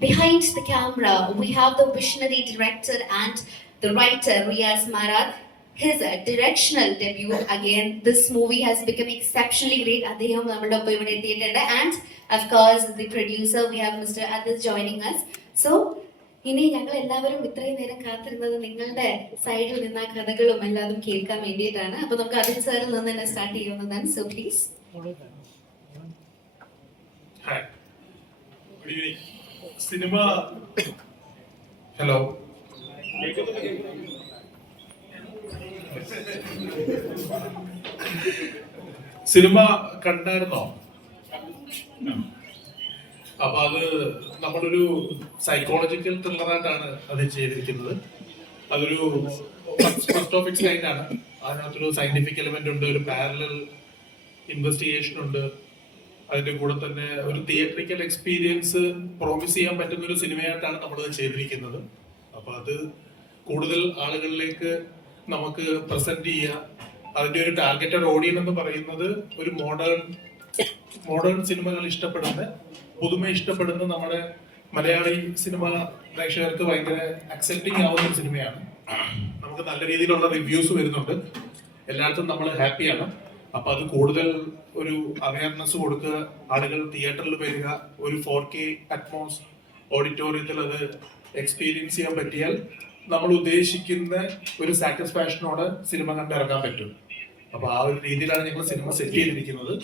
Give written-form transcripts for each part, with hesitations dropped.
behind the camera, we have the visionary director and the writer Riaz Marat. His directional debut again. This movie has become exceptionally great. അദ്ദേഹം നമ്മുടെ ഒപ്പം ഇവിടെ എത്തിയിട്ടുണ്ട്. And of course the producer, we have Mr. Adil joining us. So ഇനി ഞങ്ങൾ എല്ലാവരും ഇത്രയും നേരം കാത്തിരുന്നത് നിങ്ങളുടെ സൈഡിൽ നിന്ന് ആ കഥകളും എല്ലാതും കേൾക്കാൻ വേണ്ടിയിട്ടാണ്. അപ്പൊ നമുക്ക് അതിൽ സാറിൽ നിന്ന് തന്നെ സ്റ്റാർട്ട് ചെയ്യുന്നതാണ്. So please. Cinema hello cinema കണ്ടായിരുന്നോ? അപ്പൊ അത് നമ്മളൊരു സൈക്കോളജിക്കൽ ത്രില്ലറായിട്ടാണ് അത് ചെയ്തിരിക്കുന്നത്. അതൊരു ഫസ്റ്റ് ഓഫ് ഇറ്റ്സ് കൈൻഡ് ആണ്. അതിനകത്തൊരു സയന്റിഫിക് എലിമെന്റ് ഉണ്ട്, ഒരു പാരലൽ ഇൻവെസ്റ്റിഗേഷൻ ഉണ്ട്. അതിന്റെ കൂടെ തന്നെ ഒരു തിയേറ്ററിക്കൽ എക്സ്പീരിയൻസ് പ്രോമിസ് ചെയ്യാൻ പറ്റുന്ന ഒരു സിനിമയായിട്ടാണ് നമ്മളത് ചെയ്തിരിക്കുന്നത്. അപ്പൊ അത് കൂടുതൽ ആളുകളിലേക്ക് നമുക്ക് പ്രസന്റ് ചെയ്യുക. അതിന്റെ ഒരു ടാർഗറ്റഡ് ഓഡിയൻസ് എന്ന് പറയുന്നത് ഒരു മോഡേൺ സിനിമകൾ ഇഷ്ടപ്പെടുന്ന, പുതുമ ഇഷ്ടപ്പെടുന്ന നമ്മുടെ മലയാളി സിനിമ പ്രേക്ഷകർക്ക് ഭയങ്കര അക്സെപ്റ്റിംഗ് ആവുന്ന ഒരു സിനിമയാണ്. നമുക്ക് നല്ല രീതിയിലുള്ള റിവ്യൂസ് വരുന്നുണ്ട്, എല്ലായിടത്തും നമ്മൾ ഹാപ്പിയാണ്. അപ്പൊ അത് കൂടുതൽ ഒരു അവയർനെസ് കൊടുക്കുക, ആളുകൾ തിയേറ്ററിൽ വരിക, ഒരു 4K അറ്റ്മോസ് ഓഡിറ്റോറിയത്തിൽ അത് എക്സ്പീരിയൻസ് ചെയ്യാൻ പറ്റിയാൽ നമ്മൾ ഉദ്ദേശിക്കുന്ന ഒരു സാറ്റിസ്ഫാക്ഷനോടെ സിനിമ കണ്ടിറങ്ങാൻ പറ്റും. അപ്പൊ ആ ഒരു രീതിയിലാണ് ഞങ്ങൾ സിനിമ സെറ്റ് ചെയ്തിരിക്കുന്നത്.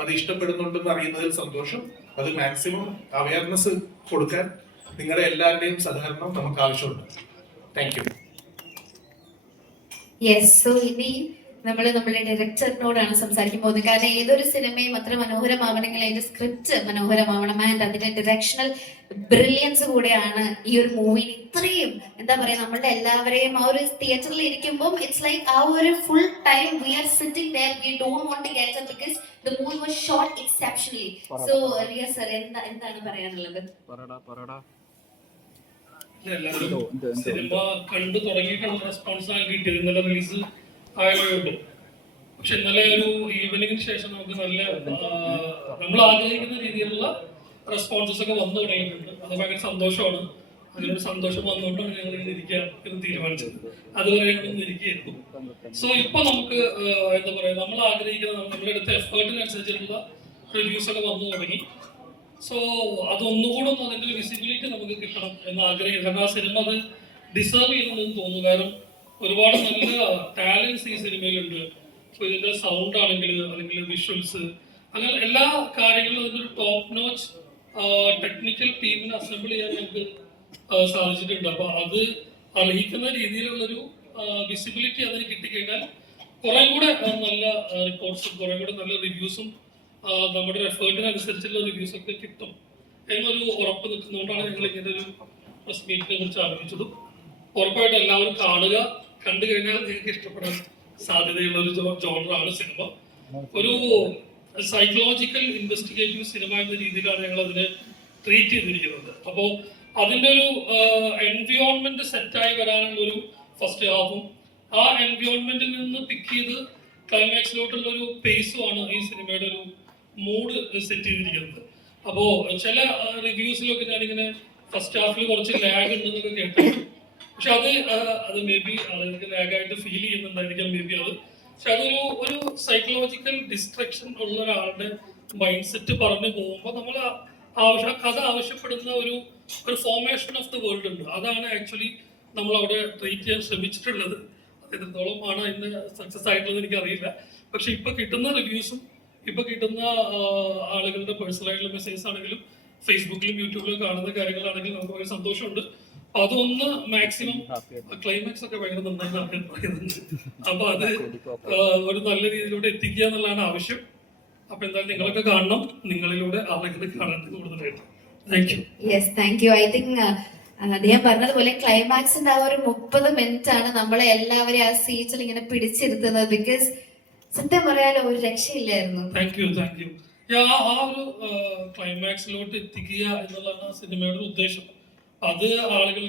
അത് ഇഷ്ടപ്പെടുന്നുണ്ടെന്ന് അറിയുന്നതിൽ സന്തോഷം. അത് മാക്സിമം അവയർനെസ് കൊടുക്കാൻ നിങ്ങളുടെ എല്ലാവരുടെയും സഹകരണം നമുക്ക് ആവശ്യമുണ്ട്. Thank you. യെസ്. സോ ഇനി നമ്മുടെ ഡയറക്ടറിനോടാണ് സംസാരിക്കാൻ പോകുന്നത്. കാരണം ഏതൊരു സിനിമയും അത്ര മനോഹരമാവണമെങ്കിൽ അതിന്റെ സ്ക്രിപ്റ്റ് മനോഹരമാവണം. ആൻഡ് അതിന്റെ ഡയറക്ഷണൽ ബ്രില്യൻസ് കൂടെയാണ് ഈ ഒരു മൂവിന് ഇത്രയും എന്താ പറയാ, നമ്മളുടെ എല്ലാവരെയും ആ ഒരു തിയേറ്ററിൽ ഇരിക്കുമ്പോൾ ഇറ്റ്സ് ലൈക്ക് ആ ഒരു full time we are sitting there, we don't want to get up because the movie was shot exceptionally. So Riya sir എന്താണ് പറയാനുള്ളത്? സിനിമ കണ്ടു തുടങ്ങിയിട്ടുള്ള റെസ്പോൺസ് ആണ് കിട്ടിയത്. ഇന്നലെ റിലീസ് ആയുള്ളൂ. പക്ഷെ ഇന്നലെ ഒരു ഈവനിങ്ങിന് ശേഷം നമുക്ക് നല്ല നമ്മൾ ആഗ്രഹിക്കുന്ന രീതിയിലുള്ള റെസ്പോൺസസ് ഒക്കെ വന്നു തുടങ്ങിയിട്ടുണ്ട്. അത് ഭയങ്കര സന്തോഷമാണ്. അതിനൊരു സന്തോഷം വന്നുകൊണ്ടാണ് ഞങ്ങൾ ഇങ്ങനെ ഇരിക്കാൻ എന്ന് തീരുമാനിച്ചത്. അതുവരെ ഞങ്ങൾ ഇരിക്കുകയായിരുന്നു. സോ ഇപ്പൊ നമുക്ക് എന്താ പറയാ, നമ്മൾ ആഗ്രഹിക്കുന്ന നമ്മുടെ അടുത്ത എഫേർട്ടിനനുസരിച്ചുള്ള റിവ്യൂസ് ഒക്കെ വന്നു തുടങ്ങി. സോ അതൊന്നുകൂടെ ഒന്ന് അതിന്റെ വിസിബിലിറ്റി നമുക്ക് കിട്ടണം എന്ന് ആഗ്രഹിക്കുന്നു. കാരണം ആ സിനിമ അത് ഡിസേർവ് ചെയ്യുന്നുണ്ടെന്ന് തോന്നുന്നു. കാരണം ഒരുപാട് നല്ല ടാലൻസ് ഈ സിനിമയിലുണ്ട്. ഇതിന്റെ സൗണ്ട് ആണെങ്കിൽ, അല്ലെങ്കിൽ വിഷ്വൽസ്, അങ്ങനെ എല്ലാ കാര്യങ്ങളും അതിനൊരു ടോപ്പ് നോച്ച് ടെക്നിക്കൽ ടീമിനെ അസംബിൾ ചെയ്യാൻ ഞങ്ങൾക്ക് സാധിച്ചിട്ടുണ്ട്. അപ്പൊ അത് അർഹിക്കുന്ന രീതിയിലുള്ളൊരു വിസിബിലിറ്റി അതിന് കിട്ടിക്കഴിഞ്ഞാൽ കുറെ കൂടെ നല്ല റിപ്പോർട്ട്സും കുറെ കൂടെ നല്ല റിവ്യൂസും നമ്മുടെ എഫേർട്ടിനനുസരിച്ചുള്ള റിവ്യൂസ് ഒക്കെ കിട്ടും എന്നൊരു ഉറപ്പ് നിൽക്കുന്നതുകൊണ്ടാണ് ഞങ്ങൾ ഇങ്ങനെ ഒരു പ്രസ് മീറ്റിനെ കുറിച്ച് ആലോചിച്ചതും. ഉറപ്പായിട്ട് എല്ലാവരും കാണുക. കണ്ടു കഴിഞ്ഞാൽ നിങ്ങൾക്ക് ഇഷ്ടപ്പെടാൻ സാധ്യതയുള്ള ഒരു ജോണറാണ് സിനിമ. ഒരു സൈക്കോളജിക്കൽ ഇൻവെസ്റ്റിഗേറ്റീവ് സിനിമ എന്ന രീതിയിലാണ് ഞങ്ങൾ അതിനെ ട്രീറ്റ് ചെയ്തിരിക്കുന്നത്. അപ്പോൾ അതിൻ്റെ ഒരു എൻവിയോൺമെന്റ് സെറ്റായി വരാനുള്ള ഒരു ഫസ്റ്റ് ഹാഫും ആ എൻവിയോൺമെന്റിൽ നിന്ന് പിക്ക് ചെയ്ത് ക്ലൈമാക്സിലോട്ടുള്ള ഒരു പേസുമാണ് ഈ സിനിമയുടെ ഒരു മൂഡ് സെറ്റ് ചെയ്തിരിക്കുന്നത്. അപ്പോൾ ചില റിവ്യൂസിലൊക്കെ ഞാനിങ്ങനെ ഫസ്റ്റ് ഹാഫിൽ കുറച്ച് ലാഗ് ഉണ്ടെന്നൊക്കെ കേട്ടു. പക്ഷെ അത് മേ ബി ആളുകൾക്ക് ലാഗായിട്ട് ഫീൽ ചെയ്യുന്നുണ്ടായിരിക്കാം, മേ ബി അത്. പക്ഷെ അതൊരു സൈക്കോളജിക്കൽ ഡിസ്ട്രക്ഷൻ ഉള്ള ഒരാളുടെ മൈൻഡ് സെറ്റ് പറഞ്ഞു പോകുമ്പോൾ നമ്മൾ കഥ ആവശ്യപ്പെടുന്ന ഒരു ഫോർമേഷൻ ഓഫ് ദ വേൾഡ് ഉണ്ട്. അതാണ് ആക്ച്വലി നമ്മൾ അവിടെ ട്രീറ്റ് ചെയ്യാൻ ശ്രമിച്ചിട്ടുള്ളത്. അത് എത്രത്തോളം ആണ് അതിന് സക്സസ് ആയിട്ടുള്ളത് എനിക്കറിയില്ല. പക്ഷെ ഇപ്പൊ കിട്ടുന്ന റിവ്യൂസും ഇപ്പൊ കിട്ടുന്ന ആളുകളുടെ പേഴ്സണൽ ആയിട്ടുള്ള മെസ്സേജസ് ആണെങ്കിലും ഫേസ്ബുക്കിലും യൂട്യൂബിലും കാണുന്ന കാര്യങ്ങളാണെങ്കിലും നമുക്ക് വളരെ സന്തോഷമുണ്ട്. അതൊന്ന് മാക്സിമം ക്ലൈമാക്സ് ഒക്കെ ഭയങ്കര നന്നായി ആൾക്കാർ പറയുന്നുണ്ട്. അപ്പൊ അത് ഒരു നല്ല രീതിയിലൂടെ എത്തിക്കുക എന്നുള്ളതാണ് ആവശ്യം. അപ്പൊ എന്തായാലും നിങ്ങളൊക്കെ കാണണം, നിങ്ങളിലൂടെ ആളുകൾ കാണേണ്ടത് കൂടുതലായിട്ട്. Thank you. Yes, thank you. I think അദ്ദേഹം പറഞ്ഞതുപോലെ ക്ലൈമാക്സിന്റെ ആ ഒരു 30 മിനിറ്റ് ആണ് നമ്മളെ എല്ലാവരെയും ആ സീറ്റിൽ ഇങ്ങനെ പിടിച്ചിരുത്തുന്നത്. ബിക്കോസ് സത്യം പറയാലോ ഒരു രക്ഷയില്ലായിരുന്നു. Thank you. ആ ഒരു ക്ലൈമാക്സിലോട്ട് എത്തിക്കുക എന്നുള്ളതാണ് സിനിമയുടെ ഉദ്ദേശം. അത് ആളുകൾ